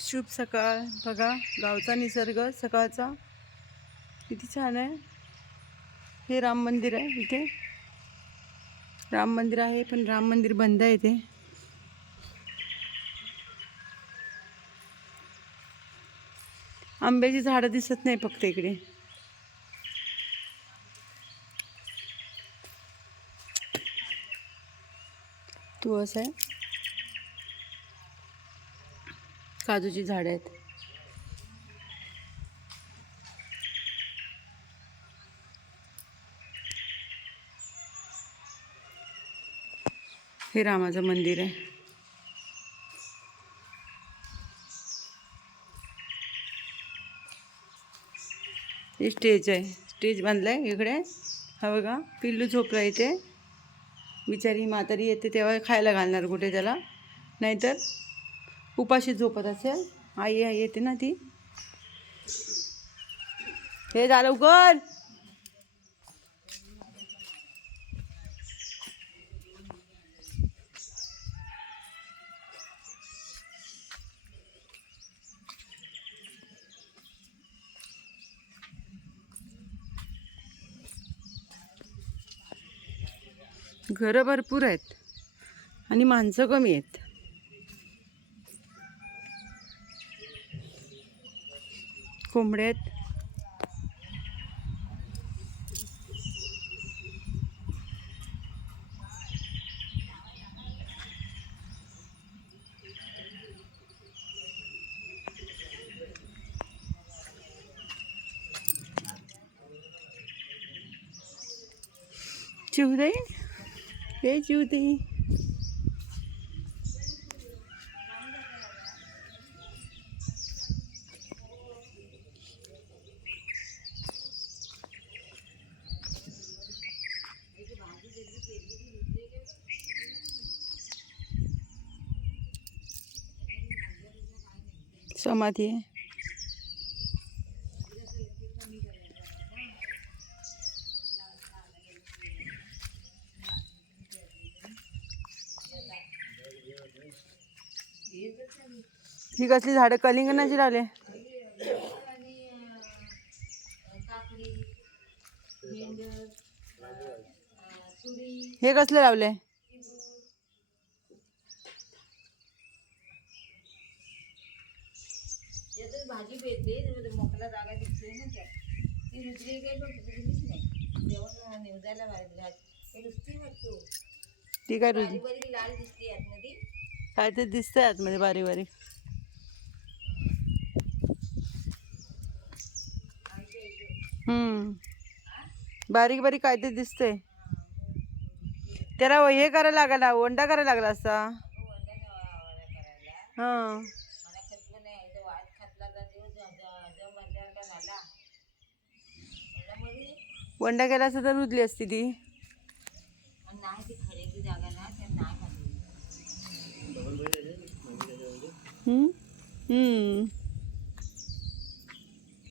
शुभ सकाळ. बघा गावचा निसर्ग सकाळचा. किती छान आहे. हे राम मंदिर आहे इथे. राम मंदिर आहे पण राम मंदिर बंद आहे इथे. आंब्याची झाडं दिसत नाही फक्त इकडे. तुळस आहे. काजूची झाडं आहेत. हे रामाचं मंदिर आहे. हे स्टेज आहे. स्टेज बांधलाय इकडे. हा बघा पिल्लू झोपला इथे. बिचारी म्हातारी येते तेव्हा खायला घालणार कुठे त्याला. नाहीतर उपाशी झोपत असेल. आई आई येते ना ती. हे झालं उघड घरं भरपूर आहेत आणि माणसं कमी आहेत. कोंबड्या आहेत चिवदे हे समाधी आहे. ही कसली झाडं? कलिंगणाची लावले हे कसले लावले यातच भाजी त्यामध्ये मोकळा जागा दिसते ना त्या. ती काही पण नाही. जेवण निवदायला भाजी. हे ती काय रुजी बारीक बारीक लाल दिसते आतमध्ये. काय ते दिसतंय आतमध्ये बारीक बारीक हम्म. बारीक बारीक काय ते दिसतंय. त्याला हे करायला लागला वंडा करायला लागला असता हां. वंडा केला असं तर रुजली असती ती ती. हम्म? हम्म.